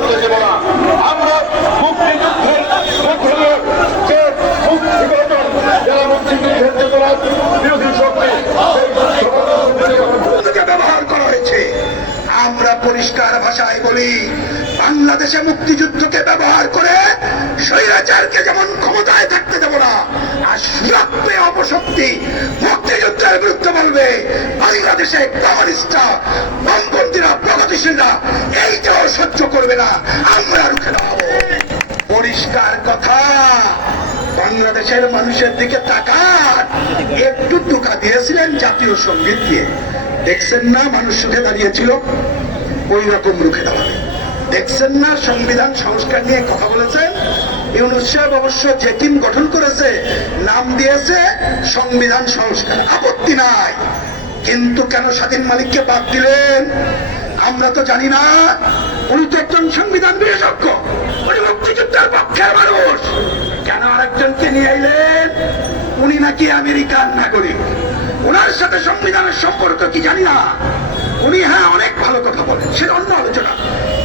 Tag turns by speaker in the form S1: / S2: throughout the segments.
S1: করতে দেব না আমরা মুক্তিযুদ্ধের
S2: মুক্তিযুদ্ধকে ব্যবহার করে স্বৈরাচারকে যেমন ক্ষমতায় থাকতে দেব না, আর সুযোগ অপশক্তি মুক্তিযুদ্ধের বিরুদ্ধে বলবে, বাংলাদেশে কমিউনিস্টরা করবে না, আমরা রুখে দাঁড়াবো পরিষ্কার কথা, বাংলাদেশের মানুষের দিকে তাকান। একটু টোকা দিয়েছিলেন জাতীয় সংগীত দিয়ে দেখছেন না মানুষ সুখে দাঁড়িয়েছিল? ওই রকম রুখে দাঁড়াবে। দেখছেন না সংবিধান, সংস্কার নিয়ে কথা বলেছেন? ইউনুস সাহেব অবশ্য যে টিম গঠন করেছে, নাম দিয়েছে সংবিধান, সংস্কার। আপত্তি নাই। কিন্তু কেন স্বাধীন মালিককে বাদ দিলেন? আমরা তো জানি না। উনি তো একজন সংবিধান বিশেষজ্ঞ। উনি মুক্তিযুদ্ধের পক্ষের মানুষ। কেন আরেকজনকে নিয়ে এলেন? উনি নাকি আমেরিকান নাগরিক। ওনার সাথে সংবিধানের সম্পর্ক কি জানি না। উনি হ্যাঁ অনেক ভালো কথা বলেন, সেটা অন্য আলোচনা।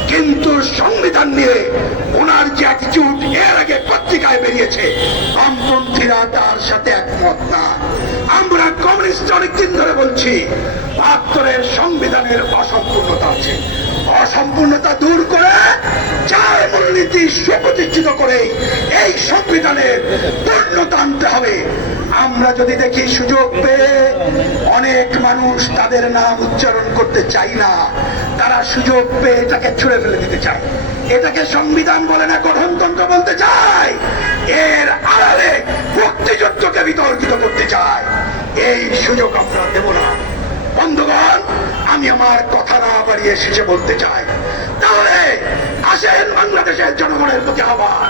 S2: কিন্তু সংবিধান নিয়ে ওনার যে অ্যাটিটিউড এর আগে পত্রিকায় বেরিয়েছে, বামপন্থীরা তার সাথে একমত না। আমরা কমিউনিস্ট অনেকদিন ধরে বলছি, বাহাত্তরের সংবিধানের অসম্পূর্ণতা আছে। অসম্পূর্ণতা দূর করে চার মূলনীতি সুপ্রতিষ্ঠিত করে এই সংবিধানের পূর্ণতা আনতে হবে। আমরা যদি দেখি সুযোগ পেয়ে অনেক মানুষ তাদের নাম উচ্চারণ করতে চাই না, তারা সুযোগ পেয়ে এটাকে ছুড়ে ফেলে দিতে চায়। এটাকে সংবিধান বলে না, গঠনতন্ত্র বলতে চায়। এর আড়ালে মুক্তিযুদ্ধকে বিতর্কিত করতে চায়। এই সুযোগ আমরা দেব না। বন্ধুগণ, আমি আমার কথা না বাড়িয়ে শেষে বলতে চাই। তাহলে আসেন বাংলাদেশের জনগণের প্রতি আহ্বান।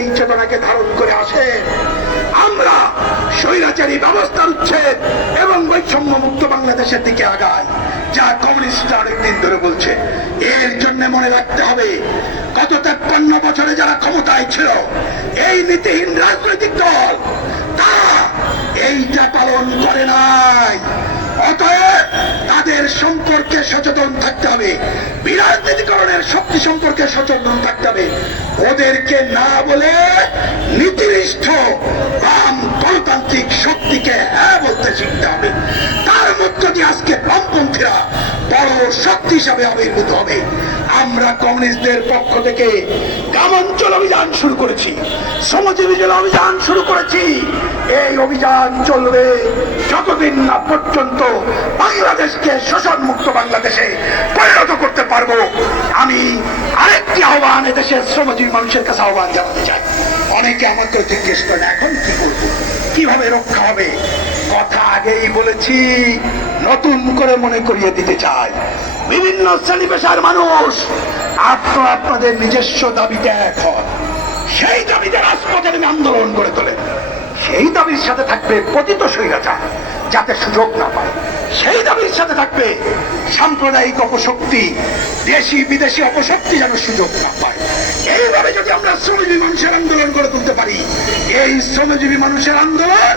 S2: এই চেতনাকে ধারণ করে আসেন। আমরা স্বৈরাচারী ব্যবস্থার উচ্ছেদ এবং বৈষম্য মুক্ত বাংলাদেশের দিকে আগাই, যা কমিউনিস্টরা অনেকদিন ধরে বলছে। এর জন্য মনে রাখতে হবে, গত তেপ্পান্ন বছরে যারা ক্ষমতায় ছিল, এই নীতিহীন রাজনৈতিক দল, তারা এইটা পালন করে নাই। অতএব তাদের সম্পর্কে সচেতন থাকতে হবে। বিরাজনীতিকরণের শক্তি সম্পর্কে সচেতন থাকতে হবে। ওদেরকে না বলে নীতিনিষ্ঠ বাম গণতান্ত্রিক শক্তিকে শক্তি হিসাবে আবির্ভূত হবে। আমরা কমিউনিস্টদের পক্ষ থেকে গ্রামাঞ্চল অভিযান শুরু করেছি, শ্রমজীবী জেলা অভিযান শুরু করেছি। এই অভিযান চলবে যতদিন না পর্যন্ত বাংলাদেশকে শোষণ মুক্ত বাংলাদেশে পরিণত করতে পারব। আমি আরেকটি আহ্বান এদেশের শ্রমজীবী মানুষের কাছে আহ্বান জানাতে চাই। অনেকে আমাকে জিজ্ঞেস করেন, এখন কি করব? কীভাবে রক্ষা হবে? কথা আগেই বলেছি, নতুন করে মনে করিয়ে দিতে চাই। বিভিন্ন শ্রেণি পেশার মানুষ আপনারা আপনাদের নিজস্ব দাবিতে এক সেই দাবিতে রাজপথে নেমে আন্দোলন করে তোলেন সেই দাবির সাথে থাকবে পতিত স্বৈরাচার, যাতে সুযোগ না পায়। সেই দাবির সাথে থাকবে সাম্প্রদায়িক অপশক্তি দেশি বিদেশি অপশক্তি যেন সুযোগ না পায়। এইভাবে যদি আমরা শ্রমজীবী মানুষের আন্দোলন করে তুলতে পারি, এই শ্রমজীবী মানুষের আন্দোলন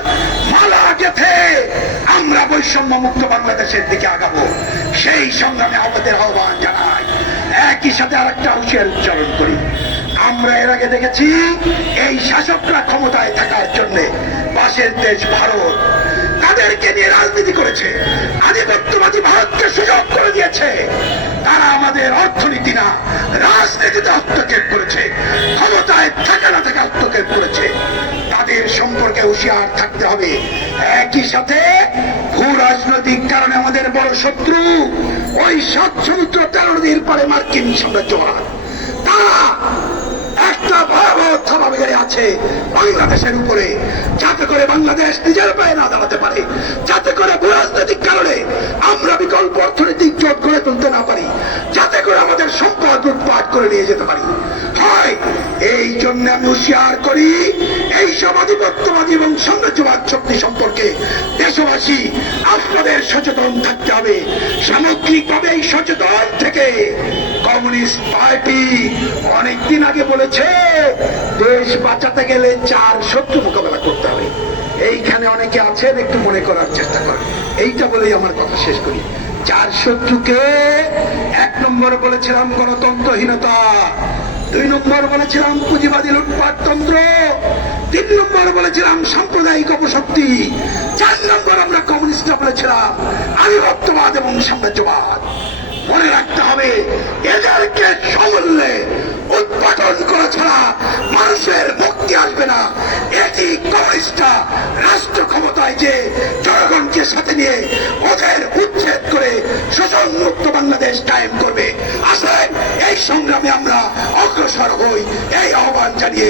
S2: মালা গেথে আমরা বৈষম্য মুক্ত বাংলাদেশের দিকে আগাবো। সেই সংগ্রামে আমাদের আহ্বান জানাই। একই সাথে আরেকটা হুঁশিয়ার উচ্চারণ করি। আমরা এর আগে দেখেছি, এই শাসকরা ক্ষমতায় থাকার জন্য পাশের দেশ ভারত তাদেরকে নিয়ে রাজনীতি করেছে। আধিপত্যবাদী ভারতকে সুযোগ করে দিয়েছে। তারা আমাদের অর্থনীতি না, রাজনীতিতে হস্তক্ষেপ করেছে। ক্ষমতায় থাকা না থাকা হস্তক্ষেপ করেছে। তাদের সম্পর্কে হুঁশিয়ার থাকতে হবে। একই সাথে ভূ রাজনৈতিক কারণে আমাদের বড় শত্রু, ওই সাত সমুদ্র তেরো নদীর পরে মার্কিন সাম্রাজ্যবাদ তারা ভয়াবহ থাবাবে আছে। বাংলাদেশের উপরে, যাতে করে বাংলাদেশ নিজের পায়ে না দাঁড়াতে পারে, যাতে করে ভূরাজনৈতিক কারণে আমরা বিকল্প অর্থনৈতিক জোট গড়ে তুলতে না পারি, যাতে করে আমাদের সম্পদ লুটপাট করে নিয়ে যেতে পারি। হয়, এই জন্য আমি হুঁশিয়ার করি, এই সব আধিপত্যবাদী এবং সাম্রাজ্যবাদ শক্তি সম্পর্কে দেশবাসী, আপনাদের সচেতন থাকতে হবে। সামগ্রিকভাবে এই সচেতন থেকে কমিউনিস্ট পার্টি অনেকদিন আগে বলেছে, দেশ বাঁচাতে গেলে চার শত্রু মোকাবেলা করতে হবে। এইখানে অনেকে আছেন, একটু মনে করার চেষ্টা করেন। এইটা বলেই আমার কথা শেষ করি। চার শত্রুকে এক নম্বর বলেছিলাম গণতন্ত্রহীনতা, দুই নম্বর বলেছিলাম পুঁজিবাদী লুটপাটতন্ত্র, তিন নম্বর বলেছিলাম সাম্প্রদায়িক অপশক্তি, চার নম্বর আমরা কমিউনিস্টরা বলেছিলাম আধিপত্যবাদ এবং সাম্রাজ্যবাদ। হবে এদেরকে সমূল্যে উৎপাদন করা ছাড়া মানুষের মুক্তি আসবে না। এটি কমিউনিস্টরা রাষ্ট্র ক্ষমতায় যে জনগণকে সাথে নিয়ে ওদের উচ্ছেদ করে শোষণ মুক্ত বাংলাদেশ কায়েম করবে। আসলে এই সংগ্রামে আমরা অগ্রসর হই, এই আহ্বান জানিয়ে